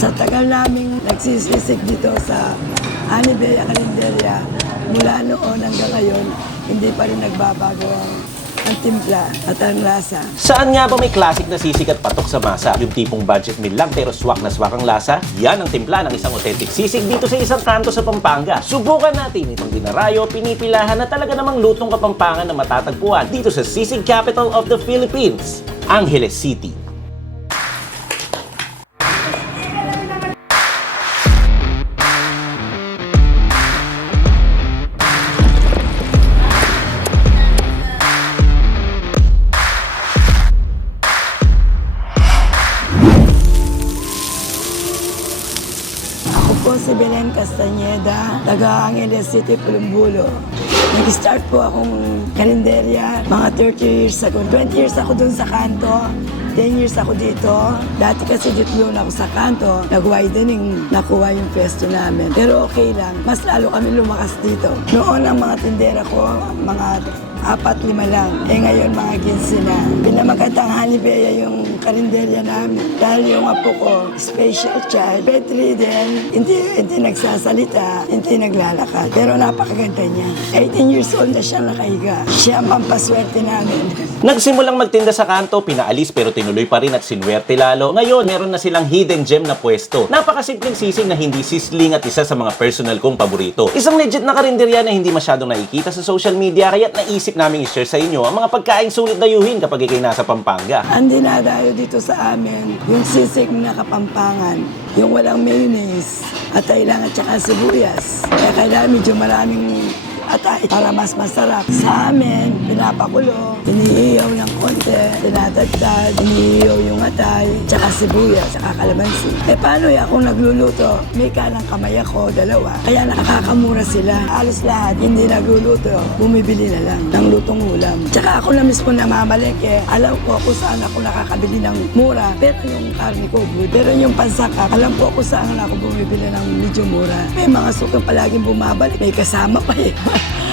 Sa tagal naming nagsisisig dito sa Ani Bea Carinderia, mula noon hanggang ngayon, hindi pa rin nagbabago ang timpla at ang lasa. Saan nga ba may classic na sisig at patok sa masa? Yung tipong budget meal lang pero swak na swak ang lasa? Yan ang timpla ng isang authentic sisig dito sa isang kanto sa Pampanga. Subukan natin itong dinarayo, pinipilahan na talaga namang lutong Kapampangan na matatagpuan dito sa Sisig Capital of the Philippines, Angeles City. Ako si Belen Castañeda, taga Angeles City, Pulumbulo. Nag-start po akong karinderya mga 30 years ago. 20 years ako dun sa kanto, 10 years ako dito. Dati kasi dito doon ako sa kanto, nag-widening, nakuha yung pwesto namin. Pero okay lang, mas lalo kami lumakas dito. Noon ang mga tindera ko, mga 4-5 lang. Ngayon mga 15 na. Pinamagandang Ani Bea yung karinderya namin. Dahil yung apo ko, special child, bedridden, hindi nagsasalita, hindi naglalakad. Pero napakaganda niya. 18 years old na siya nakahiga. Siya ang pampaswerte namin. Nagsimulang magtinda sa kanto, pinaalis pero tinuloy pa rin at sinwerte lalo. Ngayon, meron na silang hidden gem na pwesto. Napakasimpleng sisig na hindi sisling at isa sa mga personal kong paborito. Isang legit na karinderya na hindi masyadong nakikita sa social media, kaya't naisip naming i-share sa inyo ang mga pagkain sulit dayuhin kapag ikay nasa Pampanga. Ang dinadayo dito sa amin, yung sisig na Kapampangan, yung walang mayonnaise, atay lang at saka sibuyas. Kaya kailangan medyo maraming atay para mas masarap. Sa amin, pinapakulo, iniiyaw ng konti, dinadagdag, iniiyaw yung atay, tsaka sibuyas, tsaka kalamansi. Paano kung nagluluto? May kanang kamay ako, 2. Kaya nakakamura sila. Alos lahat, hindi nagluluto, bumibili na lang ng lutong ulam. Tsaka ako na mismo namamalengke, alam ko kung saan ako nakakabili ng mura, pero yung karne ko good. Pero yung pansakap, alam ko kung saan ako bumibili ng medyo mura. May mga sukang palaging bumabalik, may kasama pa eh.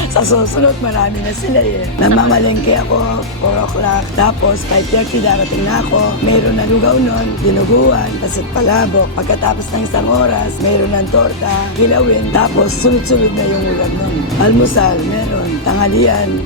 Sa susunod, marami na sila eh. Namamalengke ako, 4 o'clock. Tapos, 5:30 darating na ako. Mayroon na lugaw nun, dinuguan, pasit palabok. Pagkatapos ng 1 oras, mayroon ng torta, kilawin. Tapos, sunod-sunod na yung ulam nun. Almusal, meron. Tanghalian,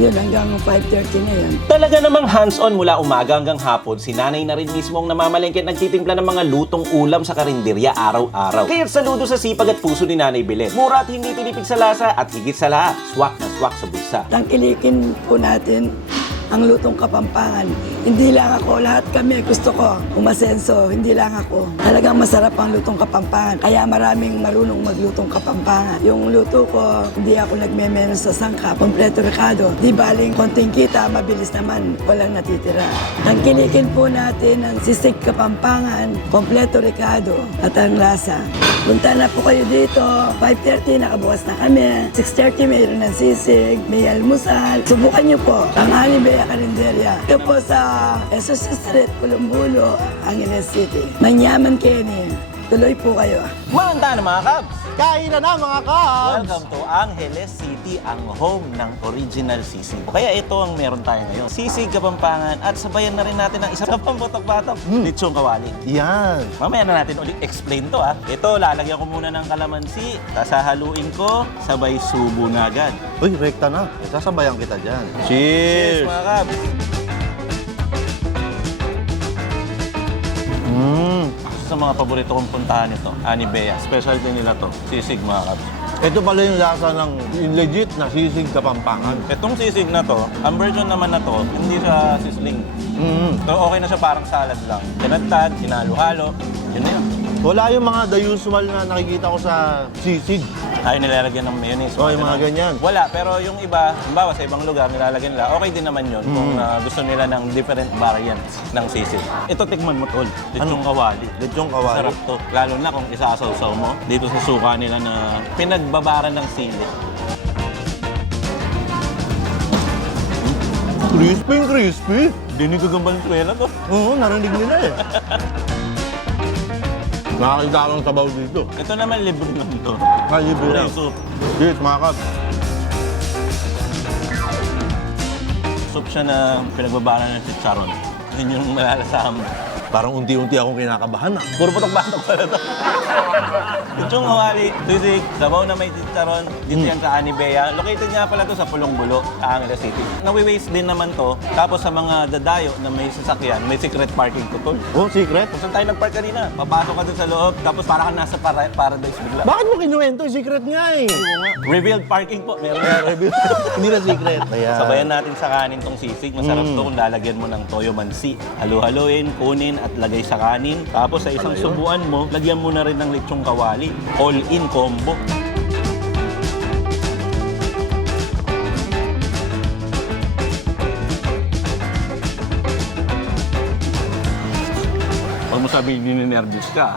yun hanggang 5:30 na yun. Talaga namang hands-on mula umaga hanggang hapon, si nanay na rin mismo ang namamalengke at nagtitimpla ng mga lutong ulam sa karinderya araw-araw. Kaya't saludo sa sipag at puso ni Nanay Belen. Mura at hindi tinipid sa lasa at higit sa lahat, swak na swak sa bulsa. Tangkilikin po natin ang lutong Kapampangan. Hindi lang ako, lahat kami gusto ko umasenso, hindi lang ako. Talagang masarap ang lutong Kapampangan. Kaya maraming marunong maglutong Kapampangan. Yung luto ko, hindi ako nagme-menu sa sangkap, kompleto rekado. Di baling konting kita, mabilis naman, walang natitira. Tangkilikin po natin ang sisig Kapampangan, kompleto rekado at ang lasa. Punta na po kayo dito, 5:30 nakabukas na kami, 6:30 mayroon ng sisig, may almusal. Subukan niyo po ang Ani Bea Carinderia. Ito po sa Jesus Street, Pulumbulo, Angeles City. Manyaman Kenny. Tuloy po kayo. Manda na mga kabs! Kain na na mga kabs! Welcome to Angeles City, ang home ng original sisig. Kaya ito ang meron tayo ngayon. Sisig Kapampangan at sabayan na rin natin ang isa pang batok-batok, lechong kawali. Yan. Mamaya na natin ulit explain to ha. Ito, lalagyan ko muna ng kalamansi, tapos hahaluin ko, sabay subo na agad. Uy, rekta na. Sasabayan kita dyan. Cheers Cheers! mga kabs! Sa mga paborito kong puntahan ito, Ani Bea. Specialty nila to, sisig mga kabs. Ito pala yung lasa ng legit na sisig Kapampangan. Itong sisig na to, ang version naman na to, hindi siya sisling. So okay na siya parang salad lang. Tinadtad, hinalo-halo, yun na yun. Wala yung mga the usual na nakikita ko sa sisig. Ay, nilalagyan ng mayonnaise. Oh, yung mga ganyan. Wala, pero yung iba, halimbawa sa ibang lugar, nilalagyan nila. Okay din naman yun kung gusto nila ng different variants ng sisig. Ito, tikman mo tol. Lechong kawali. Lechong kawali. Sarap to. Lalo na kung isasaw-saw mo dito sa suka nila na pinagbabaran ng sili. Crispy, crispy. Dinig ko ang Valenzuela to. Oo, narinig nila eh. Nakakita akong sabaw dito. Ito naman libre naman to. Libre Kulay lang. soup. Cheers, mga kabs. Soup siya na pinagbabaran ng chicharon. Yun yung malalasahan mo. Parang unti-unti akong kinakabahan ah. Puro putok-batok pala to. Kutsong Hawali, sisig, sabaw na may chicharon, dito yan sa Anibea. Located nga pala to sa Pulong Bulo, sa Angeles City. Nawi-waste din naman to. Tapos sa mga dadayo na may sasakyan, may secret parking to tol. Oh, secret? Kung saan tayo nag-park kanina, papasok ka dun sa loob, tapos para ka nasa paradise bigla. Bakit mo kinuwento? Secret nga eh. Revealed parking po, meron. Hindi na secret. Ayan. Sabayan natin sa kanin tong sisig. Masarap to kung lalagyan mo ng toyo mansi. Halu-haluin, kunin at lagay sa kanin. Tapos sa isang subuan mo, lagyan mo na rin ng lechong kawali. All-in combo. Huwag mo sabihin, ninervous ka.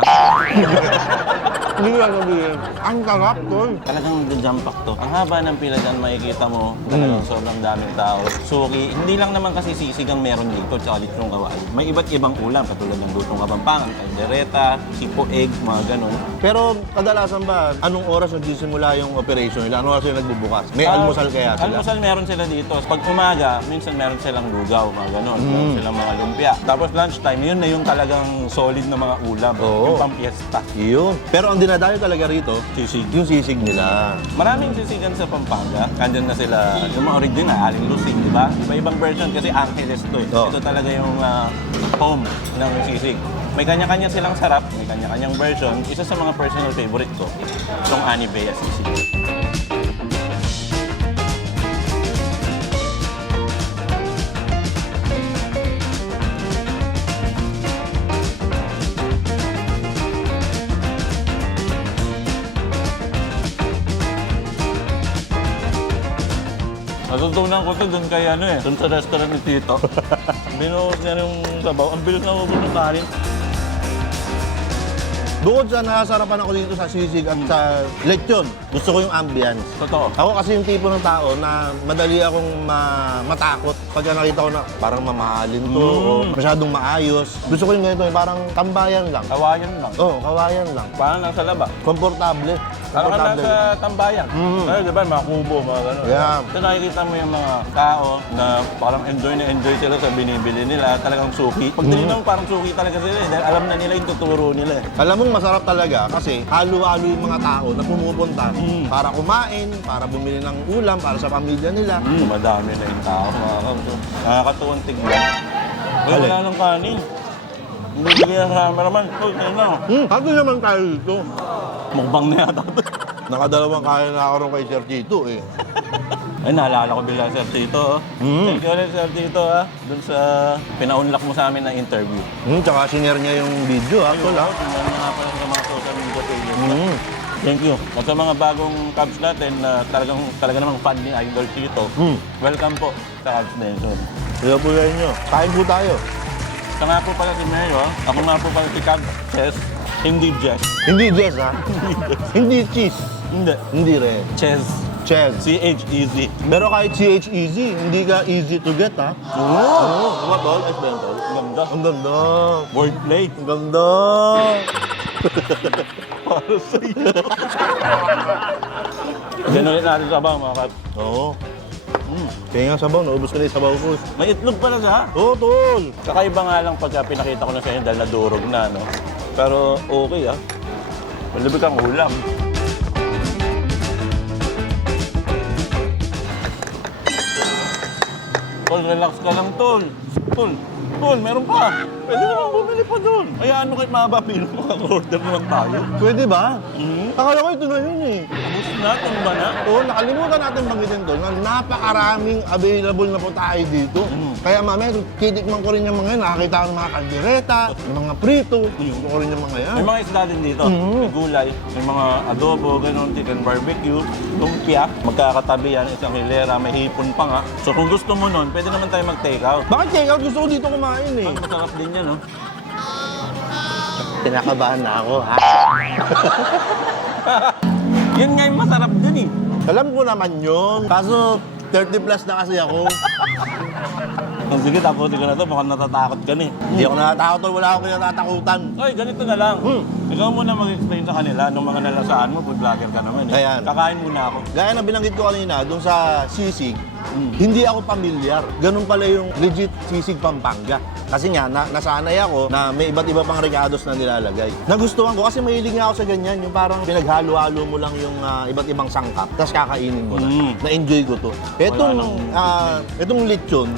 Hindi ko sabihin. Ang sarap, tol. Talagang jump pack to. Ang haba ng pila dyan, makikita mo, talagang sobrang daming tao. Suki, hindi lang naman kasi sisig ang meron dito, tsaka lechong kawali. May iba't ibang ulam, katulad ng lutong kapampangan, kaldereta, sipo egg, mga ganun. Pero kadalasan ba, anong oras nagsisimula yung operation nila? Anong oras yung nagbubukas? May almusal kaya sila? Almusal meron sila dito. Pag umaga, minsan meron silang lugaw, mga ganun. Meron silang mga lumpia. Tapos lunchtime, yun na yung talagang solid na mga ulam. Oo. Yung pang-fiesta. Yun. Pero ang dinadayo talaga rito, Sisig. yung sisig nila. Maraming sisigan sa Pampanga. Kandyan na sila, yung mga original, Aling Lusig, di ba? Iba-ibang version kasi Angeles to eh. Oo. Ito talaga yung home ng sisig. May kanya-kanya silang sarap, may kanya-kanyang version. Isa sa mga personal favorite ko, itong Anibea sisig. Natutunan ko to dun kay dun sa restaurant ni Tito. Binuhos niya yung sabaw. Ang bilis na ubos ng kanin. Bukod sa nasarapan ako dito sa sisig at sa lechon, gusto ko yung ambience. Totoo. Ako kasi yung tipo ng tao na madali akong matakot pagka nakita ko na parang mamahalin to o masyadong maayos. Gusto ko yung ganito, parang tambayan lang. Kawayan lang. Oo, kawayan lang. Parang nasa laba. Komportable. Parang ka Komportable. nasa tambayan. Ay, di ba? Mga kubo, mga gano'n. Yeah. Kasi nakikita mo yung mga tao na parang enjoy na enjoy sila sa binibili nila. Talagang suki. Pag tinignan mo, parang suki talaga sila eh. Dahil alam na nila yung tuturo nila eh. Alam mong masarap talaga kasi halo-halo yung mga tao na pumupunta para kumain, para bumili ng ulam, para sa pamilya nila. Madami na yung tao, mga kamso. Nakakatuwang tignan. Uy, Alin? wala ng kanin. Hindi bigyan sa cameraman. Uy, kayo na. Happy naman tayo dito. Mukbang na yata to. Nakadalawang kaya na ako rin kay Sir Chito eh. Ay, naalala ko bigla, Sir Tito. Thank you ulit, Sir Tito, dun sa pinaunlak mo sa amin na interview. Tsaka sinare niya yung video ha, tol ha. Tingnan mo nga pala sa mga social media pages. Thank you. At sa mga bagong Cubs natin na talaga namang fan ni Idol Tito, welcome po sa Cubs Nation. Kaya po yan nyo. Kain po tayo. Ito nga po pala si Mayo, ako nga po pala si Cubs Chess, hindi Jess. Hindi Jess ha. Hindi cheese. Hindi. Hindi rin. Chess. Chess. C-H-E-Z. Pero kahit CH easy, hindi ka easy to get ha. Oo. Diba tol? Ice Ben tol? Ang ganda. Ang ganda. Wordplay. Ang ganda. Para sa iyo. Ganun ulit natin sa bang, mga Cubs. Oo. Kaya nga sabaw, naubos ko na yung sabaw ko. May itlog pala siya. Oo, tol. Kakaiba nga lang pagka pinakita ko na sa inyo dahil nadurog na, no? Pero okay, Malibig ang ulam. Tol, relax ka lang, Tol. Tol, meron pa. Pwede naman bumili pa doon. Kaya ano kahit mahaba pilo, maka-order naman tayo. Pwede ba? Akala ko ito na yun eh. Ubus na, tumba na. Oo, nakalimutan natin banggitin doon na napakaraming available na po tayo dito. Kaya mamaya, titikman ko rin yung mga yan. Nakakita ko ng mga kaldereta, ng mga prito. Gusto ko rin yung mga yan. May mga isda din dito. May gulay, may mga adobo, ganun, chicken barbecue, lumpia. Magkakatabi yan, isang hilera, may hipon pa nga. So kung gusto mo nun, pwede naman tayo mag-take out. Bakit check out? Gusto ko dito kumain eh. Masarap din yan, no? Pinakabahan na ako, ha? Yan nga yung masarap dun eh. Alam ko naman yun. Kaso, 30 plus na kasi ako. Sige, tapusin ko na to. Mukhang natatakot ka na eh. Hindi ako natatakot o wala akong natatakutan. Oy, ganito na lang. Ikaw muna mag-explain sa kanila nung mga nalasaan mo. Food vlogger ka naman eh. Ayan. Kakain muna ako. Gaya na binanggit ko kanina, dun sa sisig, Hindi ako pamilyar. Ganun pala yung legit sisig Pampanga. Kasi nga, nasanay ako na may iba't iba pang recados na nilalagay. Nagustuhan ko kasi mahilig nga ako sa ganyan. Yung parang pinaghalo-halo mo lang yung iba't ibang sangkap, tapos kakainin mo na. Na-enjoy ko to. Itong lechon,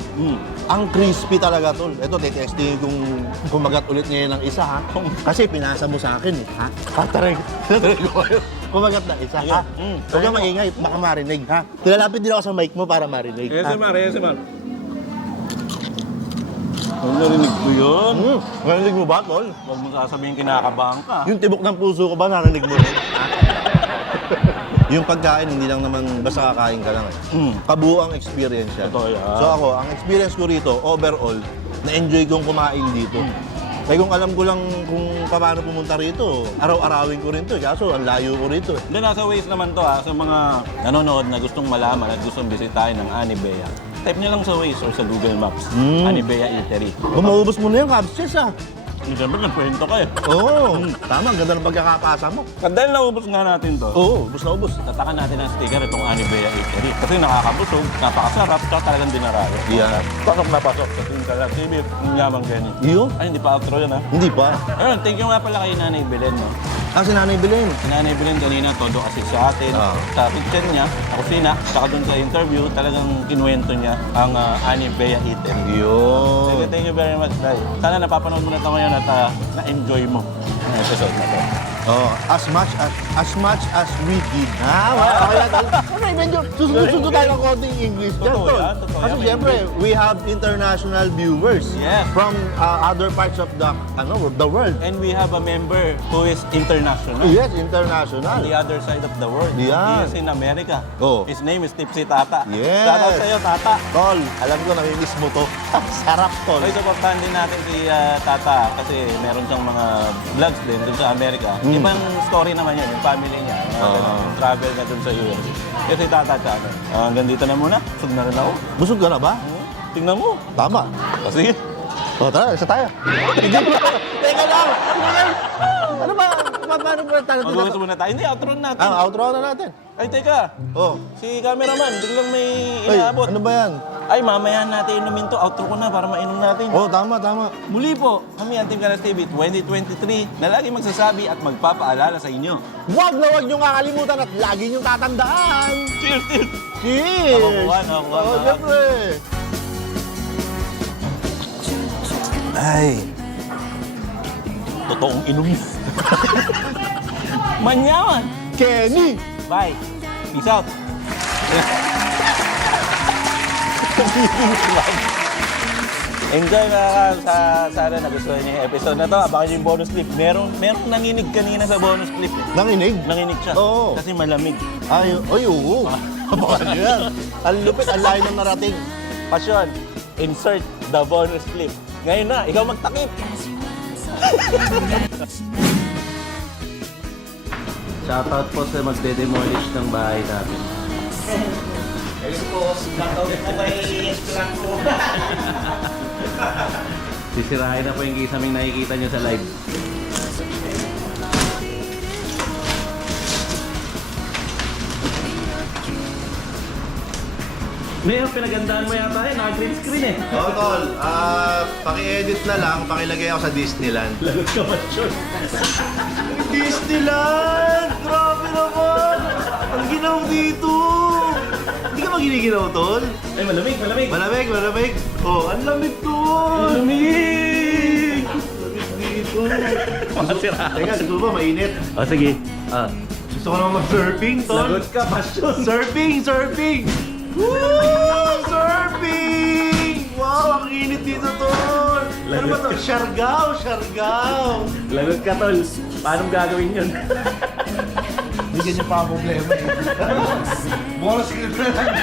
ang crispy talaga tol. Ito, titestingin kung kumagat ulit ngayon ng isa ha. Kasi pinasa mo sa akin eh. Ha? Tataray ko kayo. Kumagat na isa ha. Huwag kang maingay, baka marinig ha. Tilalapit din ako sa mic mo para marinig. ASMR. Ang narinig ko yun. Narinig mo ba tol? Huwag mo sasabihin kinakabahan ka. Yung tibok ng puso ko ba narinig mo rin? Yung pagkain, hindi lang naman basta kakain ka lang eh. Kabuuang experience yan. Totoo yan. So ako, ang experience ko rito, overall, na-enjoy kong kumain dito. Kaya kung alam ko lang kung paano pumunta rito, araw-arawin ko rin to. Kaso, ang layo ko rito eh. Hindi, nasa Waze naman to sa mga nanonood na gustong malaman at gustong bisitahin ng Anibea. Type nyo lang sa Waze or sa Google Maps, Anibea Eatery. Maubos mo na yung Capses ah. Siyempre, nagkwento ka eh. Oo, tama. Ang ganda ng pagkakapasa mo. At dahil naubos nga natin to, Oo, ubos na ubos. tatakan natin ang sticker itong Anibea Eatery. Kasi nakakabusog, napakasarap, tsaka talagang dinararo. Yeah. Pasok na pasok sa Tingkala TV, ng Yamang Jenny. Iyo? Ay, hindi pa outro yun ha. Hindi pa. Ayun, thank you nga pala kay Nanay Belen, no? Si Nanay Belen. Si Nanay Belen kanina, todo assist sa atin. Sa kitchen niya, sa kusina, tsaka dun sa interview, talagang kinuwento niya ang Anibea Eatery. Yun. Sige, thank you very much, Day. Sana napapanood mo na ito ngayon at na-enjoy mo ang episode na to. Oh, as much as we did. Okay, okay, medyo susunod tayo ng konting English dyan, Totoo tol. yan, totoo Kasi yan. siyempre, we have international viewers Yes. from other parts of the world. And we have a member who is international. Yes, On international. the other side of the world. Yan. He is in America. Oh. His name is Tipsy Tata. Yes. Shout out sa'yo, Tata. Tol, alam ko namimiss mo to. Sarap, tol. Okay, supportahan din natin si Tata kasi meron siyang mga vlogs din dun sa Amerika. Ibang story naman yun, yung family niya. Ganun, travel na dun sa US. Kasi Tata Channel. Hanggang dito na muna. Busog na rin ako. Busog ka na ba? Tingnan mo. Tama. Sige. O, tara, isa tayo. Hindi ba? Teka lang. Ano ba? Paano ba tayo? Mag-uusap muna tayo. Hindi, outro na natin. Outro na natin. Ay, teka. Oh. Si cameraman, biglang may Ay, inaabot. ano ba yan? Ay, mamaya natin inumin to. Outro ko na para mainom natin. Oh, tama, tama. Muli po, kami ang Team Kalas TV 2023 na lagi magsasabi at magpapaalala sa inyo. Huwag na huwag niyong kakalimutan at lagi niyong tatandaan. Cheers! Cheers! Cheers! Ako kuhan. Oh, siyempre. Ay, totoong inom. Manyaman! Kenny! Bye! Peace out! Enjoy sana nagustuhan niyo yung episode na to. Abangan niyo yung bonus clip. Merong nanginig kanina sa bonus clip. Nanginig? Nanginig siya. Oo. Kasi malamig. Ay, oo. Baka yan. Ang lupit, ang layo ng narating. Pasyon, insert the bonus clip. Ngayon na, ikaw magtakip. Shoutout po sa magde-demolish ng bahay natin. Ayun po, shoutout po kay Franco. Sisirain na po yung kisaming nakikita nyo sa live. Ngayon, pinagandaan mo yata naka-green screen eh. Oo, tol. Paki-edit na lang, pakilagay ako sa Disneyland. Lagot ka ba, Sean? Disneyland! Grabe naman! Ang ginaw dito! Hindi ka magiginaw, tol? Ay, malamig. Malamig, malamig. Oh, ang lamig, tol! Malamig! Lamig dito. Masira. Teka, siguro ba mainit? O, sige. Gusto ko naman mag-surfing, tol. Lagot ka, passion. Surfing! Woo! Surfing! Wow, ang init dito, tol! Ano ba to? Siargao! Lagot ka, tol. Paano gagawin yun? Hindi ganyan pa ang problema. Boros ka na lang.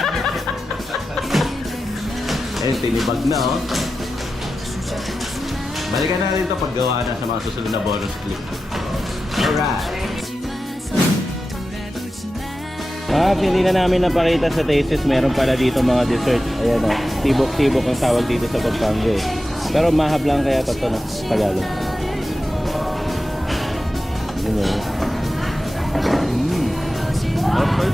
Eh, tinibag na, oh. Balikan natin ito paggawa na sa mga susunod na bonus clip. Alright. Hindi na namin napakita sa Tastes. Meron pala dito mga dessert. Ayan, oh. Tibok-tibok ang tawag dito sa Pampanga, eh. Pero mahab lang kaya ito na Tagalog. Yun, oh. Okay.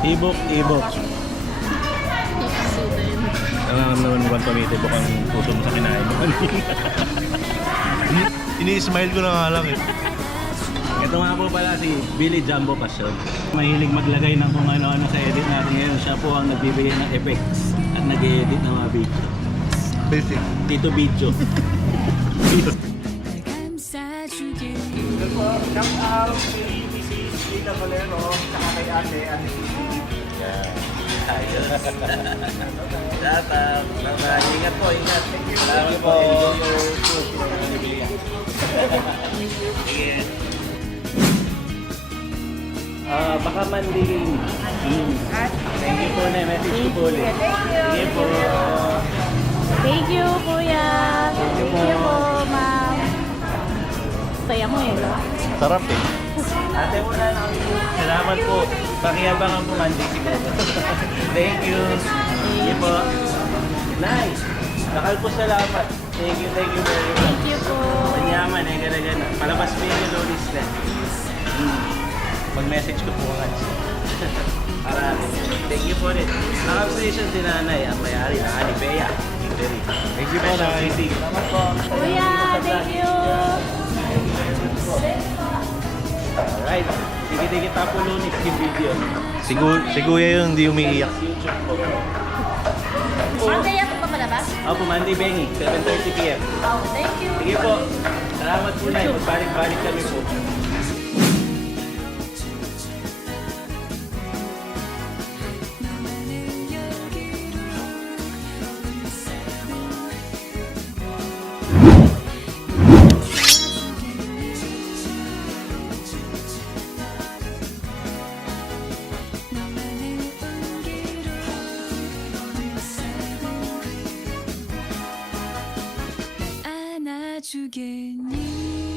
Ibok. Nararamdaman mo ba tumitibok ang puso mo sa kinain mo? Ini-smile ko na nga lang eh. Ito nga po pala si Billy Jumbo Passion. Mahilig maglagay ng kung ano-ano sa edit natin ngayon. Siya po ang nagbibigay ng effects at nag-edit ng mga video. Basic. Dito video. Shout out kay Mrs. Lita Valero, tsaka kay ate Datang. Ingat po, ingat. Salamat po. Sige. Baka mandigin. Thank you po na. Message ko po ulit. Sige po. Thank you, kuya. Thank you po, ma'am. Saya mo eh, no? Sarap eh. Ate mo na lang. Salamat po. Pakiabangan po mandig siguro. Thank you. Sige po. Nice. Nakal po salamat. Thank you very much. Thank you po. Manyaman eh, gana-gana. Palabas mo yung lolis na. Mag-message ko po nga. Para, thank you po rin. Naka-obsession si nanay, ang may-ari ng Alipea. Thank you po, nanay. Salamat po. Kuya, thank you. Alright. Sige-sige tapo lunis yung video. Si Kuya yun, hindi umiiyak. YouTube po. Monday ako pa palabas? Opo, Monday Bengi, 7:30 p.m. Oh, thank you. Sige po. Salamat po na. Magbalik-balik kami po. 안아주겠니